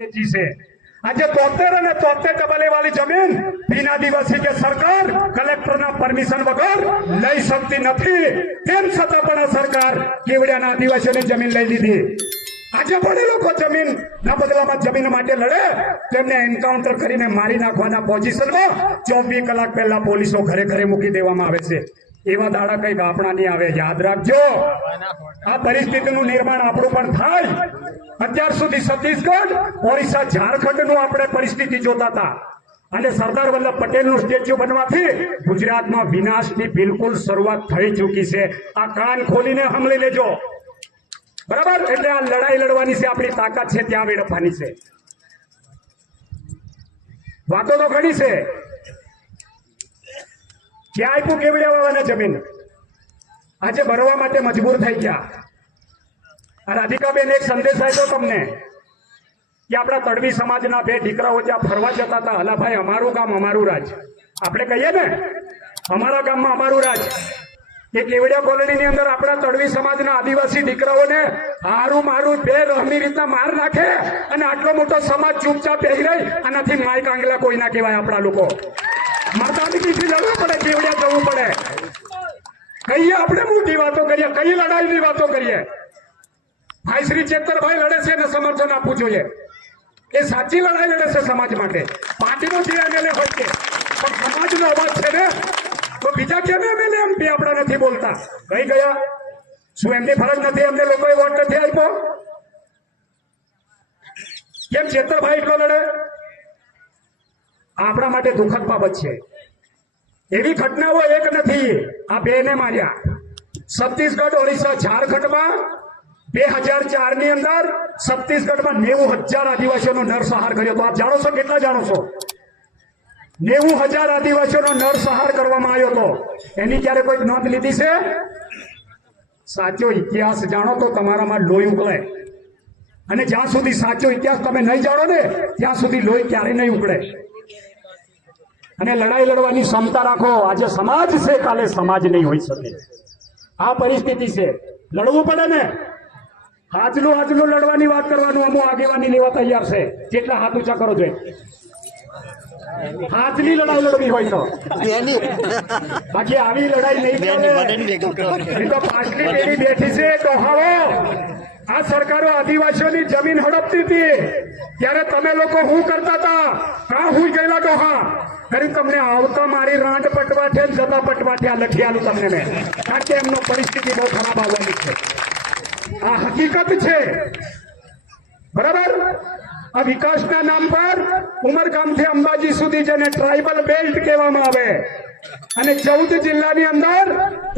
આજે તોતેર અને તોતેર ડબલે વાળી જમીન બિના દિવસી કે સરકાર કલેક્ટરના પરમિશન વગર લઈ શકતી નથી તેમ છતાં પણ સરકાર કેવડિયાના આદિવાસીઓની જમીન લઈ લીધી આજે પણ લોકો જમીન ના બદલામાં જમીન માટે લડે તેમને એન્કાઉન્ટર કરીને મારી નાખવાના પોઝિશનમાં ચોવીસ કલાક પહેલા પોલીસો ઘરે ઘરે મૂકી દેવામાં આવે છે એવા દાડા કંઈક આપણા નહીં આવે, યાદ રાખજો. આ પરિસ્થિતિનું નિર્માણ આપણું પણ થાય. અત્યાર સુધી છત્તીસગઢ, ઓરિસ્સા, ઝારખંડનું આપણે પરિસ્થિતિ જોતા હતા. અને સરદાર વલ્લભ પટેલનું સ્ટેચ્યુ બનવાથી ગુજરાતમાં વિનાશની બિલકુલ શરૂઆત થઈ ચૂકી છે. આ કાન ખોલીને સાંભળી લેજો. બરાબર? એટલે આ લડાઈ લડવાની છે, આપણી તાકાત છે, ત્યાં વેડફવાની છે. વાતો તો ઘણી છે. ક્યાં આપ્યું કેવડિયા વાળાને જમીન? આજે ભરવા માટે મજબૂર થઈ ગયા. રાધિકાબેન એક સંદેશ આપ્યો તમને કે આપણા તડવી સમાજના બે દીકરાઓ ત્યાં ફરવા જતા હતા હલાભાઈ અમારું ગામ અમારું રાજ. આપણે કહીએ ને, અમારા ગામમાં અમારું રાજ. એ કેવડિયા કોલોનીની અંદર આપણા તડવી સમાજના આદિવાસી દીકરાઓને હારું મારું બે રહમી રીતના માર નાખે અને આટલો મોટો સમાજ ચૂપચાપ બેહી રહી, આનાથી માય કાંગલા કોઈ ના કહેવાય આપણા લોકો. મરદાનગીથી લડવું પડે કેવડિયા જવું પડે. કહીએ આપણે મોટી વાતો કરીએ, કઈ લડાઈની વાતો કરીએ? ભાઈ શ્રી ચેતરભાઈ લડે છે અને સમર્થન આપવું જોઈએ. એ સાચી લડાઈ લડે છે સમાજ માટે. પાર્ટીનો જે એમએલએ હોય છે. પણ સમાજનો અવાજ છે ને, તો બીજા કેમ એમએલએ એમપી આપણા નથી બોલતા? કઈ ગયા? શું એમની ફરજ નથી? એમને લોકોએ વોટ નથી આપ્યો? કેમ ચેતરભાઈ એટલો લડે? આપણા માટે દુઃખદ બાબત છે. એવી ઘટનાઓ એક નથી. આ બે ને માર્યા. છત્તીસગઢ, ઓડિશા, ઝારખંડમાં બે હજાર ચારની અંદર છત્તીસગઢમાં નેવું હજાર આદિવાસીઓનો નરસંહાર કર્યો. તો આપ જાણો છો, કેટલા જાણો છો? નેવું હજાર આદિવાસીઓનો નરસંહાર કરવામાં આવ્યો હતો. એની ક્યારે કોઈ નોંધ લીધી છે? સાચો ઇતિહાસ જાણો તો તમારામાં લોહી ઉકળે. અને જ્યાં સુધી સાચો ઇતિહાસ તમે નહીં જાણો ને, ત્યાં સુધી લોહી ક્યારે નહીં ઉકળે. અને લડાઈ લડવાની ક્ષમતા રાખો. આજે સમાજ છે કાલે સમાજ નહીં હોઈ શકે. આ પરિસ્થિતિ છે. લડવું પડે ને? આજનું આજનું લડવાની વાત કરવાનું અમુક આગેવાની લેવા તૈયાર છે. જેટલા હાથ ઊંચા કરો જોઈએ હાથની લડાઈ લડવી હોય તો. બાકી આવી લડાઈ નહીં તો બેઠી છે ડોહાઓ આ સરકારો આદિવાસીઓની જમીન હડપતી હતી. ત્યારે તમે લોકો હું કરતા હતા? કા હું ગયેલા ડોહા? કરી તમને આવતા મારી રાંડ પટવાઠે જતા પટવાઠે આ લખી તમને મેં. કારણ કે એમનો પરિસ્થિતિ બહુ ખરાબ આવવાની છે. આ હકીકત છે. બરાબર? આ વિકાસના નામ પર ઉમરગામથી અંબાજી સુધી જેને ટ્રાઇબલ બેલ્ટ કહેવામાં આવે અને ચૌદ જિલ્લાની અંદર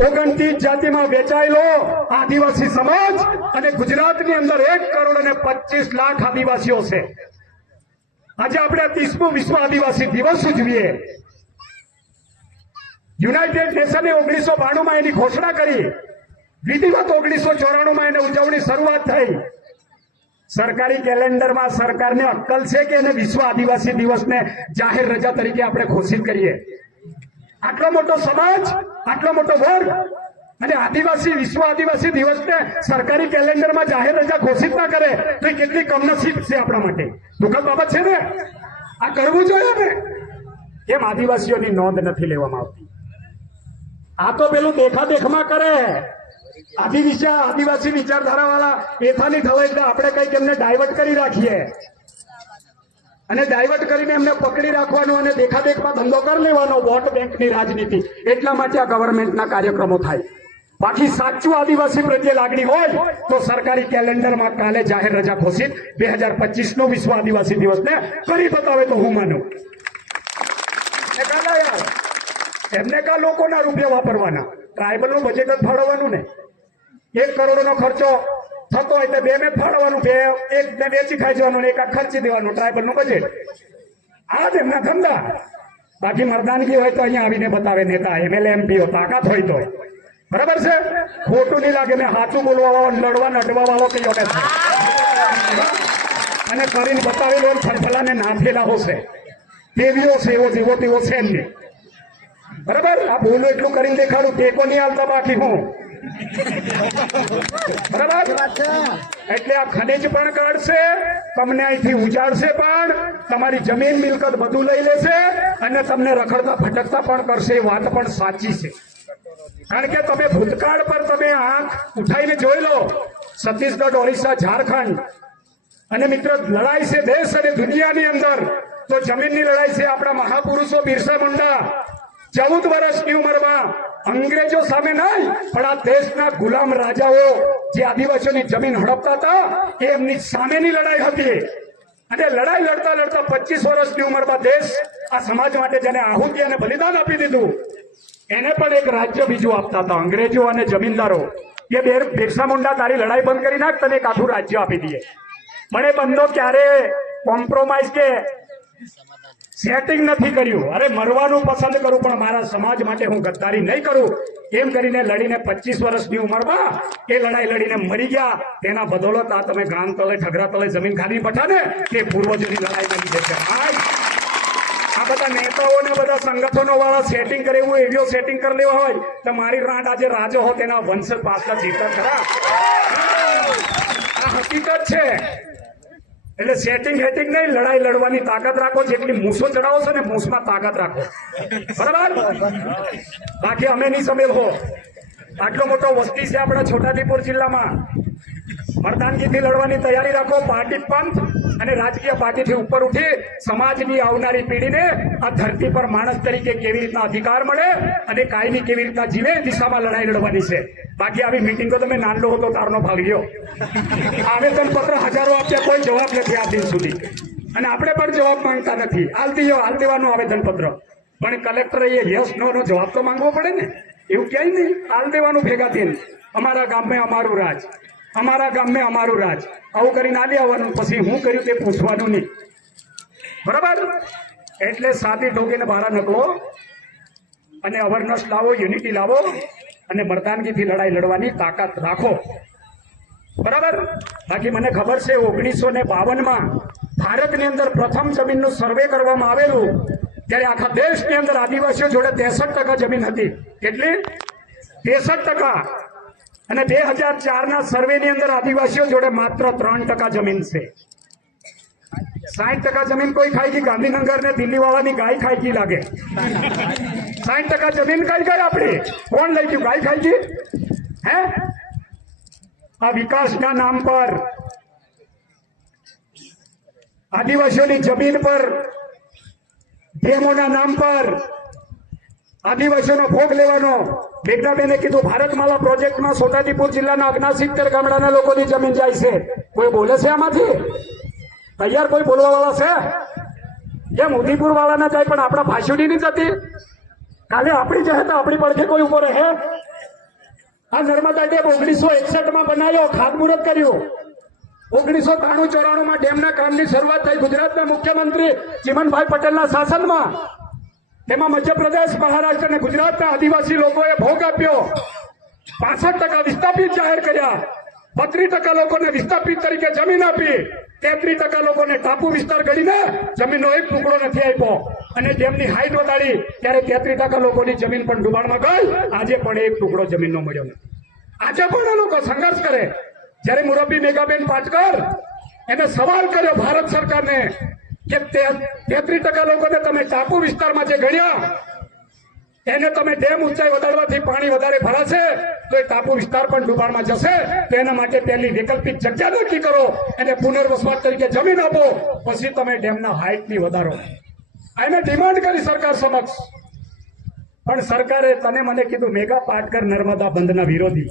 ઓગણત્રીસ જાતિમાં વેચાયેલો આદિવાસી સમાજ અને ગુજરાતની અંદર એક કરોડ અને પચીસ લાખ આદિવાસીઓ છે. આજે આપણે ત્રીસમો વિશ્વ આદિવાસી દિવસ ઉજવીએ. યુનાઇટેડ નેશને ઓગણીસો બાણુંમાં એની ઘોષણા કરી. વિધિવત ઓગણીસો ચોરાણુંમાં એને ઉજવણી શરૂઆત થઈ. સરકારી કેલેન્ડરમાં સરકારને અક્કલ છે કે એને વિશ્વ આદિવાસી દિવસને જાહેર રજા તરીકે આપણે ઘોષિત કરીએ. આટલો મોટો સમાજ, આટલો મોટો વર્ગ અને આદિવાસી, વિશ્વ આદિવાસી દિવસને સરકારી કેલેન્ડરમાં જાહેર રજા ઘોષિત ના કરે, તો એ કેટલી કમનસીબ છે આપણા માટે. દુઃખદ બાબત છે ને? આ કરવું જોઈએ ને કેમ આદિવાસીઓની નોંધ નથી લેવામાં આવતી? આ તો પેલું દેખાદેખમાં કરે. આદિ વિચાર આદિવાસી વિચારધારા વાળા એથાની થવાય એટલે આપણે કંઈક એમને ડાયવર્ટ કરી રાખીએ અને ડાયવર્ટ કરીને એમને પકડી રાખવાનો અને દેખાદેખમાં ધંધો કરી લેવાનો વોટ બેંકની રાજનીતિ. એટલા માટે આ ગવર્મેન્ટના કાર્યક્રમો થાય. બાકી સાચું આદિવાસી પ્રત્યે લાગણી હોય તો સરકારી કેલેન્ડરમાં કાલે જાહેર રજા ઘોષિત. બે હજાર પચીસ નો વિશ્વ આદિવાસી દિવસને કરી બતાવે તો હું માનું. એમને કા લોકોના રૂપિયા વાપરવાના? ટ્રાયબલનું બજેટ જ ફાળવવાનું ને. એક કરોડનો ખર્ચો થતો હોય તો બે ને ફાળવાનું બે એક ને વેચી ખાઈ જવાનું એક ખર્ચી દેવાનું ટ્રાયબલનું બજેટ આ જ એમના ધંધા. બાકી મરદાનગી હોય તો અહીંયા આવીને બતાવે, નેતા એમએલએ એમપીઓ તાકાત હોય તો. બરાબર છે? ખોટું નહીં લાગે ને સાચું બોલવા વાળો લડવા નડવા વાળો કયો ને અને કરીને બતાવેલો ફરફલાને નાથેલા હશે. દેવીઓ છે, એવો જેવો તેવો છે એમની. બરાબર? આ બોલું એટલું કરીને દેખાડું, ટેકો નહીં આવતા બાકી હું. બરાબર? એટલે આ ખનિજ પણ કાઢશે, તમને અહીંથી ઉજાડશે પણ, તમારી જમીન મિલકત બધું લઈ લેશે અને તમને રખડતા ભટકતા પણ કરશે, એ વાત પણ સાચી છે. કારણ કે તમે ભૂતકાળ પર તમે આંખ ઉઠાઈને જોઈ લો, છત્તીસગઢ ઓરિસ્સા ઝારખંડ. અને મિત્રો, લડાઈ છે દેશ અને દુનિયાની અંદર. તો જમીનની લડાઈ છે આપણા મહાપુરુષો બિરસા મુંડા. ચૌદ વર્ષની ઉંમરમાં અંગ્રેજો સામે નહીં, પણ આ દેશના ગુલામ રાજાઓ જે આદિવાસીઓની જમીન હડપતા હતા, એ એમની સામેની લડાઈ હતી. અને લડાઈ લડતા લડતા પચીસ વર્ષની ઉંમરમાં દેશ આ સમાજ માટે જેને આહુતિ અને બલિદાન આપી દીધું, એને પણ એક રાજ્ય બીજું આપતા હતા, અંગ્રેજો અને જમીનદારો. એ બે બિરસા મુંડા તારી લડાઈ બંધ કરી નાખ, તને એક આખું રાજ્ય આપી દઈએ. પણ એ બંધો ક્યારે કોમ્પ્રોમાઇઝ કે સેટિંગ નથી કર્યું. અરે, મરવાનું પસંદ કરું, પણ મારા સમાજ માટે હું ગદ્દારી નહીં કરું. એમ કરીને લડીને પચીસ વર્ષની ઉંમરમાં એ લડાઈ લડીને મરી ગયા. તેના બદોલત આ તમે ગામ તલે ઠગરા તલે, જમીન ખાલી પઠા ને, તે પૂર્વજોની લડાઈ બની જશે આ બધા નેતાઓ ને બધા સંગઠનો વાળા સેટિંગ કરે, એવું એવીઓ સેટિંગ કરી લેવા હોય, તો મારી રાંડ આજે રાજો હો, તેના વંશ પાછલા જીતા ખરા. આ હકીકત છે. એટલે સેટિંગ હેટિંગ નહીં, લડાઈ લડવાની તાકાત રાખો, જેટલી મૂસો ચડાવો છો ને મૂસમાં તાકાત રાખો. બરાબર? બાકી અમે નહીં સમેલ હો. આટલો મોટો વસ્તી છે આપણા છોટાદીપુર જિલ્લામાં. મરદાનગીથી લડવાની તૈયારી રાખો પાર્ટી પંથ અને રાજકીય પાર્ટીથી ઉપર ઉઠી સમાજની આવનારી પેઢીને આ ધરતી પર માણસ તરીકે કેવી રીતના અધિકાર મળે અને કાયમી કેવી રીતના જીવે દિશામાં લડાઈ લડવાની છે. બાકી આવી મિટિંગો તમે નાનલો હતો, તારનો ભાગ લ્યો. આવેદન પત્ર હજારો આપ્યા કોઈ જવાબ નથી આ દિન સુધી. અને આપણે પણ જવાબ માંગતા નથી. હાલ દીયો, હાલ દેવાનું આવેદન પત્ર. પણ કલેક્ટરે એ યસ નો નો જવાબ તો માંગવો પડે ને? એવું ક્યાંય નહીં. હાલ દેવાનું ભેગા થઈને. અમારા ગામમાં અમારું રાજ. અમારા ગામે અમારું રાજ. આવું કરીને આવી આવવાનું. પછી હું કર્યું તે પૂછવાનું નહીં. બરાબર? એટલે સાદી ઢોકીને બહાર નકલો અને અવેરનેસ લાવો યુનિટી લાવો અને મર્દાનગીથી લડાઈ લડવાની તાકાત રાખો. બરાબર? બાકી મને ખબર છે, ઓગણીસો ને બાવનમાં ભારતની અંદર પ્રથમ જમીનનું સર્વે કરવામાં આવેલું, ત્યારે આખા દેશની અંદર આદિવાસીઓ જોડે ત્રેસઠ ટકા જમીન હતી. કેટલી? ત્રેસઠ ટકા. અને બે હજાર ચાર ના સર્વેની અંદર આદિવાસીઓ જોડે માત્ર ત્રણ ટકા જમીન છે. સાઠ ટકા જમીન કોઈ ખાઈ ગઈ ગાંધીનગર ને દિલ્હી વાળાની ગાય ખાઈ ગઈ લાગે. સાઠ ટકા જમીન ખાઈ ગઈ આપણી કોણ લઈ ગયું? ગાય ખાઈ ગઈ? હે? આ વિકાસના નામ પર, આદિવાસીઓની જમીન પર, ડેમોના નામ પર આદિવાસીઓનો ભોગ લેવાનો. મેઘનાબેને કીધું, ભારતમાલા પ્રોજેક્ટમાં છોટાદીપુર જિલ્લાના અગના સિત્તેર ગામડાના લોકોની જમીન જાય છે. કોઈ બોલે છે આમાંથી? તૈયાર કોઈ બોલવાવાળા છે? જેમ ઉદયપુર વાળાના જાય, પણ આપણા ભાષુડી નહીં જતી કાલે આપણી જશે તો આપણી પડખે કોઈ ઊભો રહે? આ નર્મદા ડેમ ઓગણીસો એકસઠમાં બનાવ્યો, ખાતમુહૂર્ત કર્યું. ઓગણીસો ત્રાણું ચોરાણું માં ડેમના કામની શરૂઆત થઈ ગુજરાતના મુખ્યમંત્રી ચિમનભાઈ પટેલના શાસનમાં. તેમાં મધ્યપ્રદેશ, મહારાષ્ટ્ર અને ગુજરાતના આદિવાસી લોકોએ ભોગ આપ્યો. પાસઠ ટકા વિસ્થાપિત જાહેર કર્યા. બત્રીસ ટકા લોકોને વિસ્થાપિત તરીકે જમીન આપી. તેત્રીસ ટકા લોકોને ટાપુ વિસ્તાર ગણીને જમીનનો એક ટુકડો નથી આપ્યો. અને જેમની હાઈટ વધારી, ત્યારે તેત્રીસ ટકા લોકોની જમીન પણ ડુબાણમાં ગઈ. આજે પણ એક ટુકડો જમીનનો મળ્યો નથી. આજે પણ એ લોકો સંઘર્ષ કરે. જ્યારે મુરબ્બી મેઘાબેન પાટકર એને સવાલ કર્યો ભારત સરકારને કે તેત્રીસ ટકા લોકોને તમે ટાપુ વિસ્તારમાં જે ગણ્યા એને તમે ડેમ ઊંચાઈ વધારવાથી પાણી વધારે ભરાશે, તો એ ટાપુ વિસ્તાર પણ ડુબાણમાં જશે. તો એના માટે પહેલી વૈકલ્પિક જગ્યા નક્કી કરો એને પુનર્વસવાટ તરીકે જમીન આપો, પછી તમે ડેમના હાઇટની વધારો. એને ડિમાન્ડ કરી સરકાર સમક્ષ. પણ સરકારે તને મને કીધું મેગા પાટકર નર્મદા બંધના વિરોધી.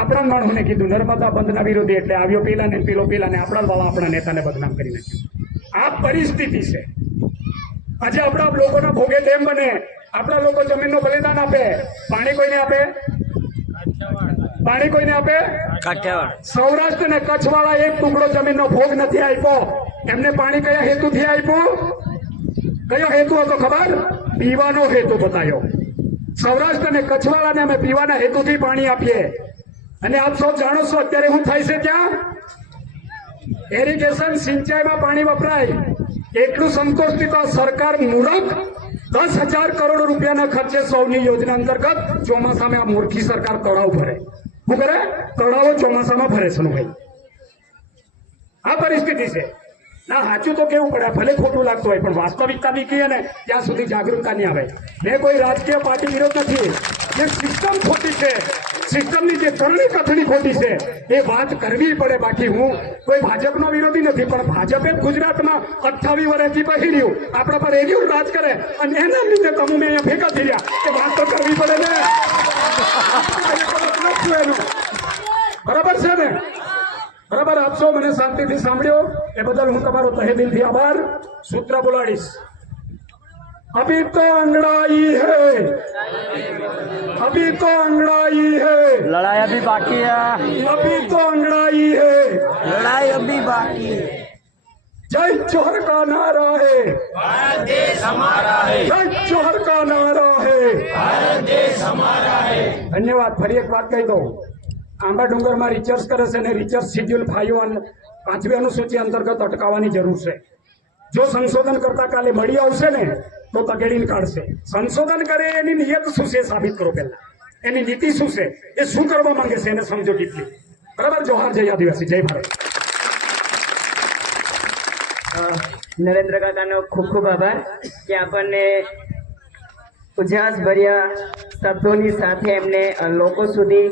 આપણા માણસને કીધું, નર્મદા બંધના વિરોધી એટલે આવ્યો પેલા ને પેલો પેલા ને આપણા વાળા આપણા નેતાને બદનામ કરી નાખ્યું. આ પરિસ્થિતિ છે. આજે આપણા લોકોના ભોગે ડેમ બને? આપણા લોકો જમીનનું બલિદાન આપે. પાણી કોઈને આપે? પાણી કોઈને આપે? સૌરાષ્ટ્ર અને કચ્છ વાળા એક ટુકડો જમીનનો ભોગ નથી આપ્યો. એમને પાણી કયા હેતુથી આપ્યું? કયો હેતુ હતો ખબર? પીવાનો હેતુ બતાવ્યો. સૌરાષ્ટ્ર અને કચ્છ વાળાને અમે પીવાના હેતુથી પાણી આપીએ. અને આપ સૌ જાણો છો અત્યારે શું થાય છે ત્યાં ઇરિગેશન સિંચાઈમાં પાણી વપરાય. એટલું સંતોષ સરકાર મૂરખ દસ હજાર કરોડ રૂપિયાના ખર્ચે સૌની યોજના અંતર્ગત ચોમાસામાં આ મૂર્ખી સરકાર તળાવ ભરે. શું કરે? તળાવો ચોમાસામાં ભરે છે ભાઈ. આ પરિસ્થિતિ છે. ના, સાચું તો કેવું પડે? ભલે ખોટું લાગતું હોય, પણ વાસ્તવિકતા બી કહીએ ને ત્યાં સુધી જાગૃતતા નહીં આવે. મેં કોઈ રાજકીય પાર્ટી વિરોધ નથી. જે સિસ્ટમ ખોટી છે. સિસ્ટમની જે ચરણી કથણી ખોટી છે, એ વાત કરવી પડે બાકી હું કોઈ ભાજપનો વિરોધી નથી, પણ ભાજપે ગુજરાતમાં અઠાવી વર્ષથી પછી રહ્યું આપણા પર એવું રાજ કરે અને એના લીધે તમે મેં અહીંયા ભેગા થઈ રહ્યા. એ વાત તો કરવી પડે ને? બરાબર છે ને? બરાબર આપશો મને શાંતિથી સાંભળ્યો. એ બદલ હું તમારો તહે દિલથી આભાર. સૂત્ર બોલાડીશ. અભી તો અંગડાઈ હે અભી તો અંગડાઈ હે लड़ाई अभी बाकी है अभी तो अंगड़ाई है लड़ाई अभी बाकी है जय जोहर का नारा है जय जोहर का नारा है ધન્યવાદ ફરી એક વાત કહી દઉં આંબા ડુંગરમાં રિસર્ચ કરે છે અને રિસર્ચ શિડ્યુલ ફાઈવ અન પાંચમી અનુસૂચિ અંતર્ગત અટકાવવાની જરૂર છે જો સંશોધન કરતા કાલે મળી આવશે ને તો તગેડીને કાઢશે. સંશોધન કરે એની નિયત શું છે સાબિત કરો પહેલા. એની નીતિ શું છે? એ શું કરવા માંગે છે એને સમજો કેટલી બરાબર? જોહાર જય આદિવાસી. જય ભારત. નરેન્દ્ર કાકાનો ખૂબ ખૂબ આભાર કે આપણને ઉજાસ ભર્યા શબ્દોની સાથે એમને લોકો સુધી